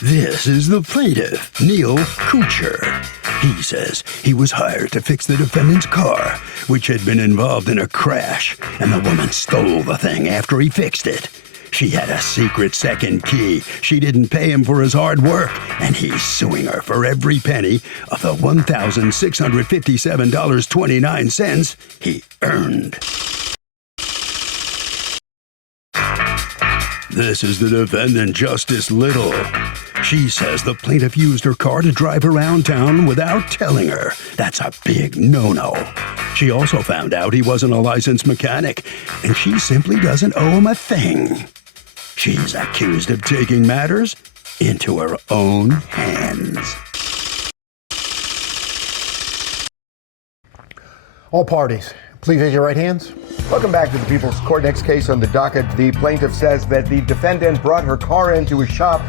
This is the plaintiff, Neil Kuchar. He says he was hired to fix the defendant's car, which had been involved in a crash, and the woman stole the thing after he fixed it. She had a secret second key. She didn't pay him for his hard work, and he's suing her for every penny of the $1,657.29 he earned. This is the defendant, Justice Little. She says the plaintiff used her car to drive around town without telling her. That's a big no-no. She also found out he wasn't a licensed mechanic, and she simply doesn't owe him a thing. She's accused of taking matters into her own hands. All parties, please raise your right hands. Welcome back to the People's Court. Next case on the docket. The plaintiff says that the defendant brought her car into his shop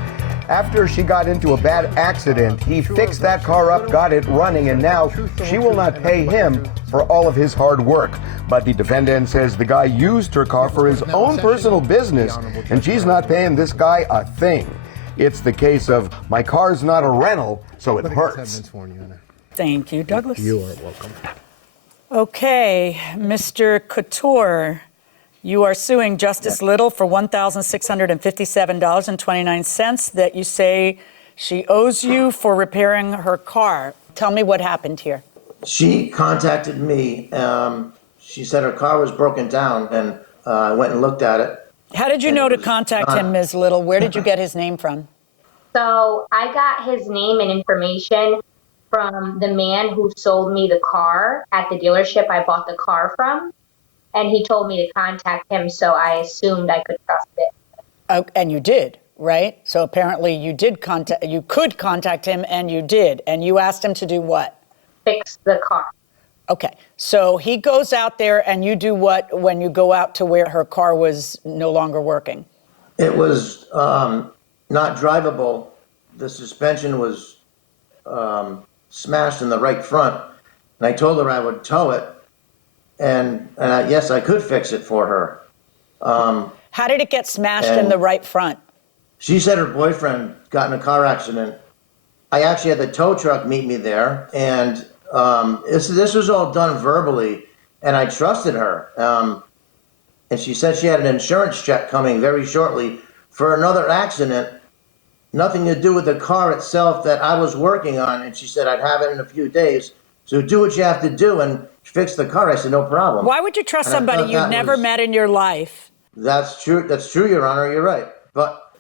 after she got into a bad accident. He fixed that car up, got it running, and now she will not pay him for all of his hard work. But the defendant says the guy used her car for his own personal business, and she's not paying this guy a thing. It's the case of my car's not a rental, so it hurts. Thank you, Douglas. You are welcome. Okay, Mr. Couture, you are suing Justice Little for $1,657.29 that you say she owes you for repairing her car. Tell me what happened here. She contacted me. She said her car was broken down, and I went and looked at it. How did you know to contact him, Ms. Little? Where did you get his name from? So I got his name and information from the man who sold me the car at the dealership I bought the car from. And he told me to contact him, so I assumed I could trust it. Oh, and you did, right? So apparently you could contact him, and you did. And you asked him to do what? Fix the car. Okay, so he goes out there, and you do what when you go out to where her car was no longer working? It was not drivable. The suspension was smashed in the right front, and I told her I would tow it, and yes, I could fix it for her. How did it get smashed in the right front? She said her boyfriend got in a car accident. I actually had the tow truck meet me there, and this was all done verbally, and I trusted her. And she said she had an insurance check coming very shortly for another accident, nothing to do with the car itself that I was working on. And she said, I'd have it in a few days. So do what you have to do and fix the car. I said, no problem. Why would you trust somebody you've never met in your life? That's true. That's true, Your Honor. You're right. But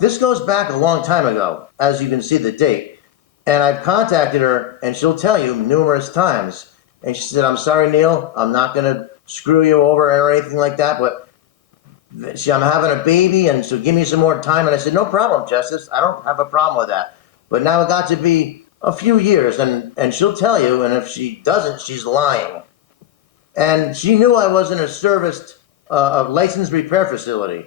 this goes back a long time ago, as you can see the date. And I've contacted her, and she'll tell you numerous times. And she said, I'm sorry, Neil. I'm not going to screw you over or anything like that. But I'm having a baby, and so give me some more time. And I said, no problem, Justice. I don't have a problem with that. But now it got to be a few years, and she'll tell you, and if she doesn't, she's lying. And she knew I wasn't a serviced, licensed repair facility.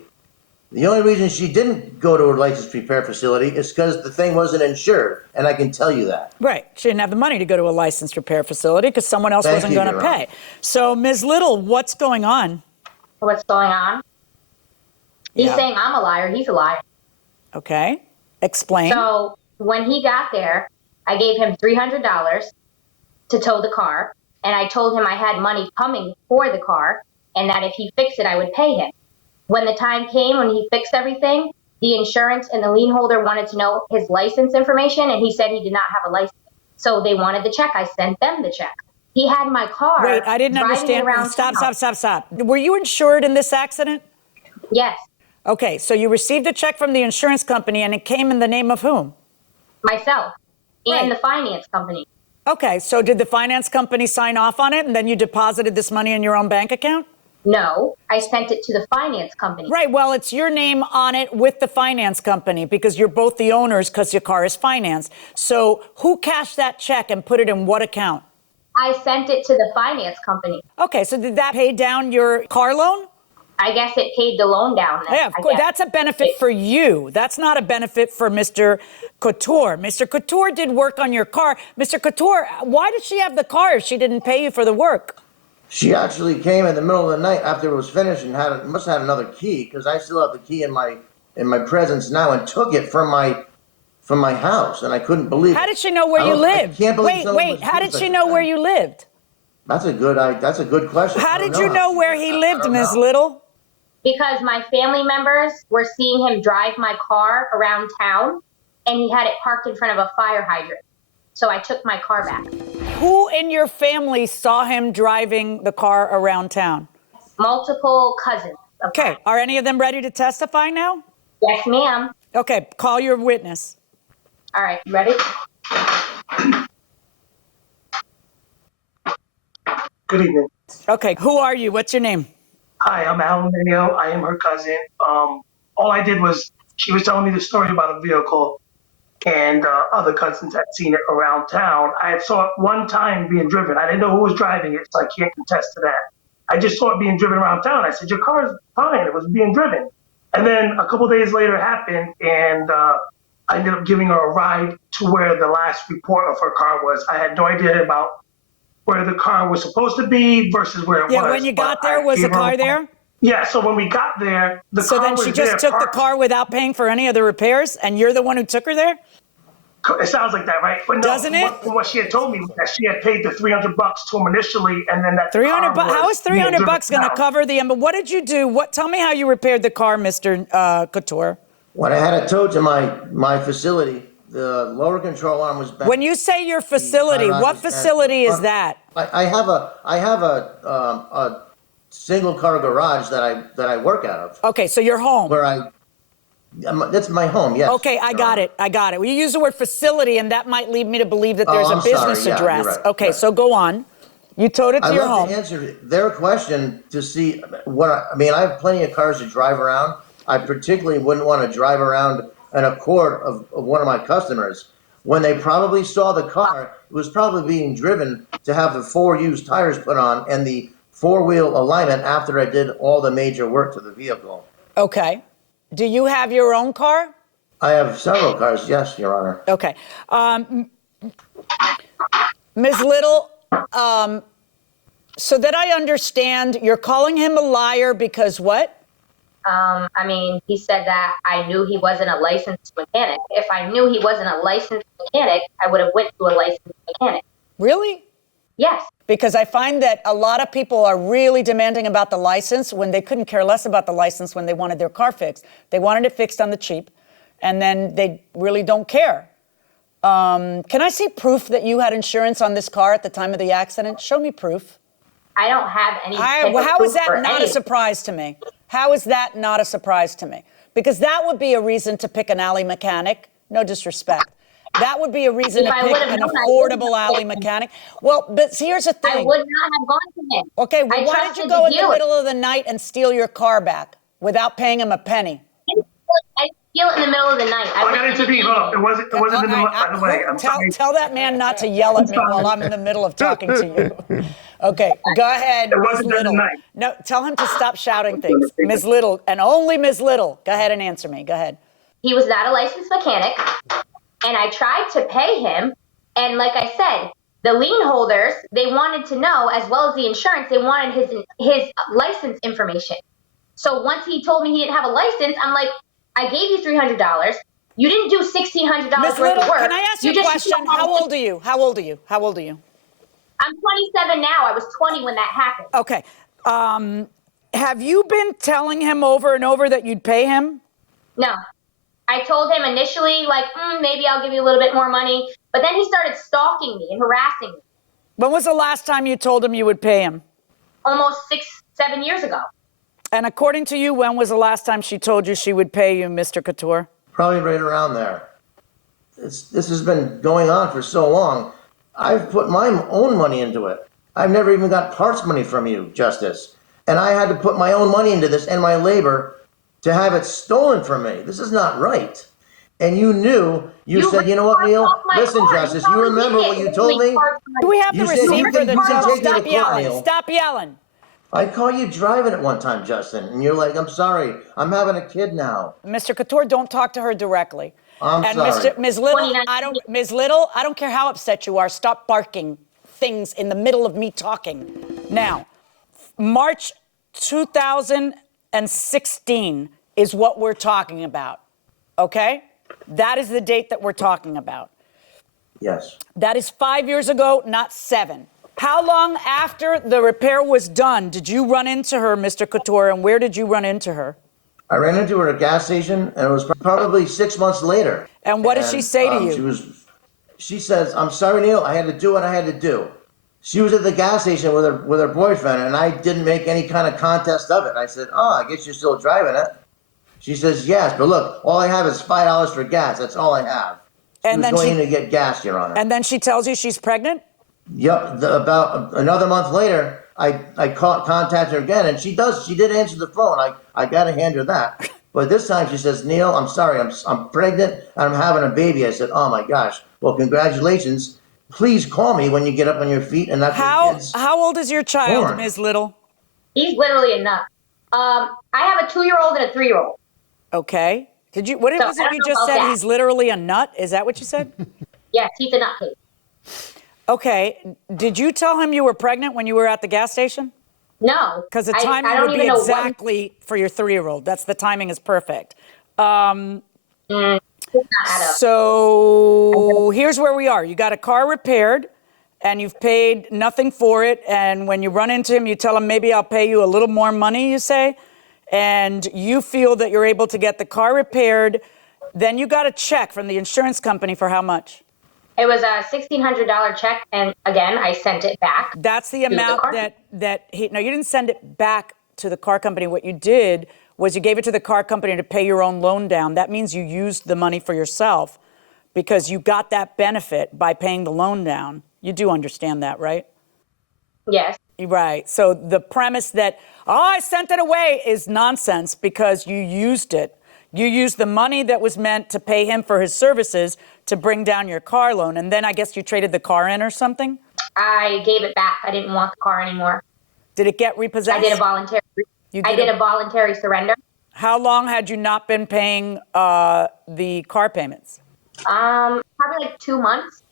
The only reason she didn't go to a licensed repair facility is because the thing wasn't insured, and I can tell you that. Right. She didn't have the money to go to a licensed repair facility because someone else wasn't going to pay. So, Ms. Little, what's going on? What's going on? He's saying I'm a liar. He's a liar. Okay. Explain. So when he got there, I gave him $300 to tow the car. And I told him I had money coming for the car and that if he fixed it, I would pay him. When the time came, when he fixed everything, the insurance and the lien holder wanted to know his license information. And he said he did not have a license. So they wanted the check. I sent them the check. He had my car. Wait, I didn't understand. Stop. Were you insured in this accident? Yes. Okay, so you received a check from the insurance company, and it came in the name of whom? Myself and the finance company. Okay, so did the finance company sign off on it, and then you deposited this money in your own bank account? No, I sent it to the finance company. Right, well, it's your name on it with the finance company because you're both the owners because your car is financed. So who cashed that check and put it in what account? I sent it to the finance company. Okay, so did that pay down your car loan? I guess it paid the loan down. Yeah, of course. That's a benefit for you. That's not a benefit for Mr. Couture. Mr. Couture did work on your car. Mr. Couture, why did she have the car if she didn't pay you for the work? She actually came in the middle of the night after it was finished and must have had another key, because I still have the key in my presence now, and took it from my from my house, and I couldn't believe it. How did she know where you lived? I can't believe Wait, how did she know where you lived? That's a good question. How did you know where he lived, Ms. Little? Little? Because my family members were seeing him drive my car around town, and he had it parked in front of a fire hydrant. So I took my car back. Who in your family saw him driving the car around town? Multiple cousins. Okay, are any of them ready to testify now? Yes, ma'am. Okay, call your witness. All right, you ready? Good evening. Okay, who are you? What's your name? Hi, I'm Alan Mayo. I am her cousin. All I did was she was telling me the story about a vehicle, and other cousins had seen it around town. I had saw it one time being driven. I didn't know who was driving it, so I can't contest to that. I just saw it being driven around town. I said, "Your car is fine." It was being driven. And then a couple days later it happened, and I ended up giving her a ride to where the last report of her car was. I had no idea about where the car was supposed to be versus where it was. Yeah, when you got there, was the car there? Yeah, so when we got there, the car was there. So then she just took the car without paying for any of the repairs, and you're the one who took her there? It sounds like that, right? But no, Doesn't it? What she had told me was that she had paid the $300 to him initially, and then that $300 car was How is $300 driven going to down. cover the? But what did you do? Tell me how you repaired the car, Mr. Couture. When I had it towed to my facility, the lower control arm was bent. When you say your facility, what facility is that? I have a single car garage that I work out of. Okay, so your home. That's my home. Yes. Okay, I got it. Well, you use the word facility, and that might lead me to believe that there's I'm a business sorry. Yeah, address. you're right. Okay, Right. so go on. You towed it to your I'd love home. to answer their question to see I have plenty of cars to drive around. I particularly wouldn't want to drive around an Accord of one of my customers. When they probably saw the car, it was probably being driven to have the 4 used tires put on and the 4-wheel alignment after I did all the major work to the vehicle. Okay. Do you have your own car? I have several cars, yes, Your Honor. Okay. Ms. Little, so that I understand, you're calling him a liar because what? He said that I knew he wasn't a licensed mechanic. If I knew he wasn't a licensed mechanic, I would have went to a licensed mechanic. Really? Yes. Because I find that a lot of people are really demanding about the license when they couldn't care less about the license when they wanted their car fixed. They wanted it fixed on the cheap, and then they really don't care. Can I see proof that you had insurance on this car at the time of the accident? Show me proof. I don't have any. How is that not a surprise to me? How is that not a surprise to me? Because that would be a reason to pick an alley mechanic. No disrespect. That would be a reason to pick an affordable alley mechanic. Well, but here's the thing. I would not have gone to him. Okay, well, why did you go in the middle of the night and steal your car back without paying him a penny? I didn't steal it in the middle of the night. I got intervened. Hold on. It wasn't in the by the way. I'm sorry. Tell that man not to yell at me while I'm in the middle of talking to you. Okay, go ahead, It Ms. wasn't in the Little. night. No, tell him to stop shouting things. Ms. Little, and only Ms. Little. Go ahead and answer me. Go ahead. He was not a licensed mechanic, and I tried to pay him. And like I said, the lien holders, they wanted to know, as well as the insurance, they wanted his license information. So once he told me he didn't have a license, I'm like, I gave you $300. You didn't do $1,600 Ms. worth Little, of work. can I ask you a question? How old are you? How old are you? How old are you? I'm 27 now. I was 20 when that happened. Okay. Have you been telling him over and over that you'd pay him? No. I told him initially, like, maybe I'll give you a little bit more money. But then he started stalking me and harassing me. When was the last time you told him you would pay him? Almost 6-7 years ago. And according to you, when was the last time she told you she would pay you, Mr. Couture? Probably right around there. This has been going on for so long. I've put my own money into it. I've never even got parts money from you, Justice. And I had to put my own money into this and my labor to have it stolen from me. This is not right. And you knew, you said, you know what, Neil? Listen, Justice, you remember what you told me? Do we have the You said receipt you for can the take job? me to Stop court, yelling. Neil. Stop yelling. I caught you driving it one time, Justin, and you're like, I'm sorry, I'm having a kid now. Mr. Couture, don't talk to her directly. I'm and sorry. Ms. Little, Ms. Little, I don't care how upset you are. Stop barking things in the middle of me talking. Now, March 2016 is what we're talking about, okay? That is the date that we're talking about. Yes. That is 5 years ago, not 7. How long after the repair was done did you run into her, Mr. Couture, and where did you run into her? I ran into her at a gas station, and it was probably 6 months later. And what did she say to you? She says, "I'm sorry, Neil. I had to do what I had to do." She was at the gas station with her boyfriend, and I didn't make any kind of contest of it. I said, "Oh, I guess you're still driving it." She says, "Yes, but look, all I have is $5 for gas. That's all I have." And then going in to get gas, Your Honor. And then she tells you she's pregnant? Yep. About another month later, I contacted her again, and she did answer the phone. I got to hand her that. But this time she says, "Neil, I'm sorry. I'm pregnant and I'm having a baby." I said, "Oh my gosh. Well, congratulations. Please call me when you get up on your feet." And that's how old is your child, born. Ms. Little? He's literally a nut. I have a 2-year-old and a 3-year-old. Okay. What was it you just said? He's literally a nut? Is that what you said? Yes, he's a nutcase. Okay. Did you tell him you were pregnant when you were at the gas station? No. Because the timing would be exactly for your 3-year-old. The timing is perfect. So here's where we are. You got a car repaired and you've paid nothing for it. And when you run into him, you tell him, "Maybe I'll pay you a little more money," you say. And you feel that you're able to get the car repaired. Then you got a check from the insurance company for how much? It was a $1,600 check, and again, I sent it back. That's the amount no, you didn't send it back to the car company. What you did was you gave it to the car company to pay your own loan down. That means you used the money for yourself because you got that benefit by paying the loan down. You do understand that, right? Yes. Right. So the premise that, I sent it away is nonsense because you used it. You used the money that was meant to pay him for his services to bring down your car loan. And then I guess you traded the car in or something? I gave it back. I didn't want the car anymore. Did it get repossessed? I did a voluntary surrender. How long had you not been paying the car payments? Probably like 2 months.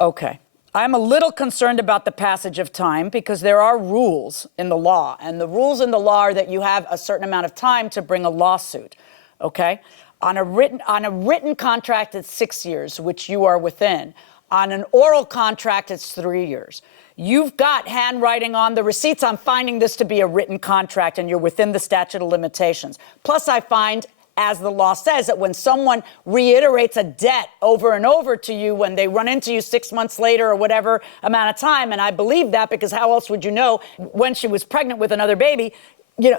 Okay. I'm a little concerned about the passage of time because there are rules in the law. And the rules in the law are that you have a certain amount of time to bring a lawsuit. Okay? On a written contract, it's 6 years, which you are within. On an oral contract, it's 3 years. You've got handwriting on the receipts. I'm finding this to be a written contract, and you're within the statute of limitations. Plus, I find, as the law says, that when someone reiterates a debt over and over to you, when they run into you 6 months later or whatever amount of time, and I believe that because how else would you know when she was pregnant with another baby,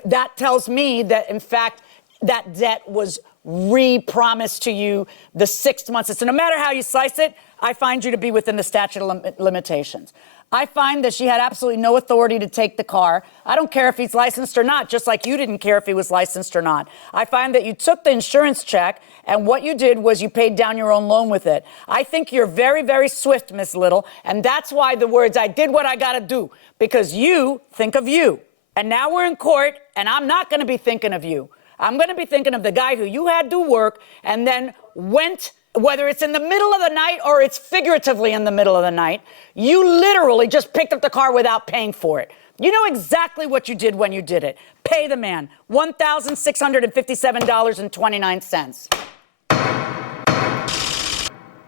that tells me that, in fact, that debt was re-promised to you the 6 months. So no matter how you slice it, I find you to be within the statute of limitations. I find that she had absolutely no authority to take the car. I don't care if he's licensed or not, just like you didn't care if he was licensed or not. I find that you took the insurance check, and what you did was you paid down your own loan with it. I think you're very, very swift, Miss Little, and that's why the words, "I did what I got to do," because you think of you. And now we're in court, and I'm not going to be thinking of you. I'm going to be thinking of the guy who you had to work and then went, whether it's in the middle of the night or it's figuratively in the middle of the night, you literally just picked up the car without paying for it. You know exactly what you did when you did it. Pay the man $1,657.29.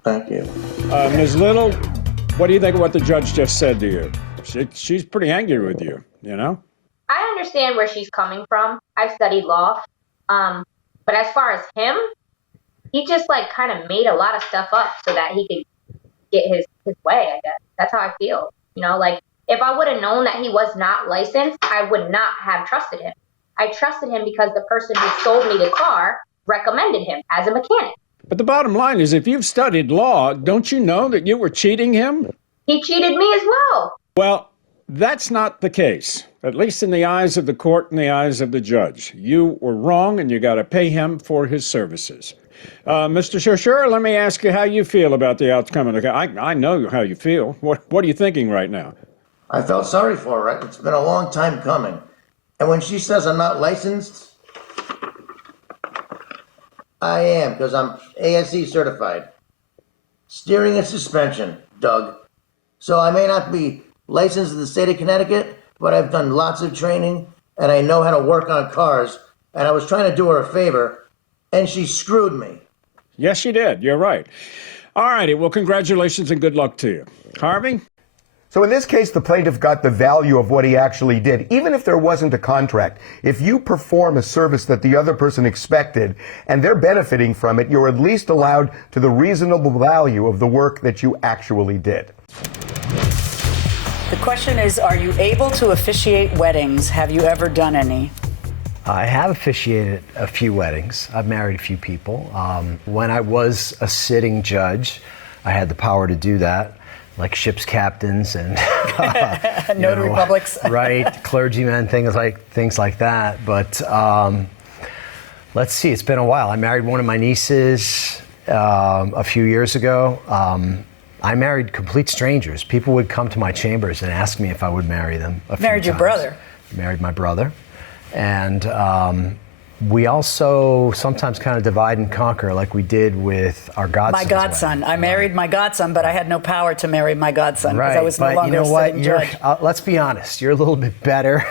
Thank you. Ms. Little, what do you think of what the judge just said to you? She's pretty angry with you, you know? I understand where she's coming from. I've studied law. But as far as him, he just kind of made a lot of stuff up so that he could get his way, I guess. That's how I feel. If I would have known that he was not licensed, I would not have trusted him. I trusted him because the person who sold me the car recommended him as a mechanic. But the bottom line is, if you've studied law, don't you know that you were cheating him? He cheated me as well. Well, that's not the case, at least in the eyes of the court and the eyes of the judge. You were wrong, and you got to pay him for his services. Mr. Chaussure, let me ask you how you feel about the outcome of the case. I know how you feel. What are you thinking right now? I felt sorry for her. It's been a long time coming. And when she says I'm not licensed, I am, because I'm ASE certified. Steering and suspension, Doug. So I may not be licensed in the state of Connecticut, but I've done lots of training, and I know how to work on cars. And I was trying to do her a favor, and she screwed me. Yes, you did. You're right. All righty. Well, congratulations and good luck to you. Harvey? So in this case, the plaintiff got the value of what he actually did, even if there wasn't a contract. If you perform a service that the other person expected and they're benefiting from it, you're at least allowed to the reasonable value of the work that you actually did. The question is, are you able to officiate weddings? Have you ever done any? I have officiated a few weddings. I've married a few people. When I was a sitting judge, I had the power to do that, like ship's captains and notary publics, right? Clergymen, things like that. But let's see, it's been a while. I married one of my nieces a few years ago. I married complete strangers. People would come to my chambers and ask me if I would marry them. Married your brother? Married my brother. And we also sometimes kind of divide and conquer like we did with our godson. My godson. I married my godson, but I had no power to marry my godson because I was no longer a sitting judge. Let's be honest, you're a little bit better.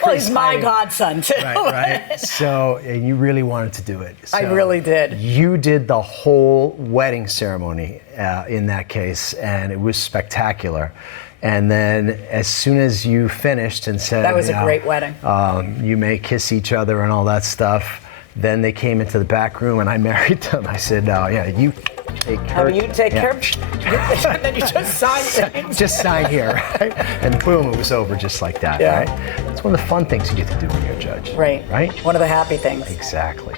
Well, he's my godson, too. Right. So, and you really wanted to do it. So I really did. You did the whole wedding ceremony in that case, and it was spectacular. And then as soon as you finished and said, that was a great wedding. You may kiss each other and all that stuff, then they came into the back room and I married them. I said, you take her. You take care. And then you just signed. Just sign here, right? And boom, it was over just like that, right? It's one of the fun things you get to do when you're a judge. Right. Right? One of the happy things. Exactly.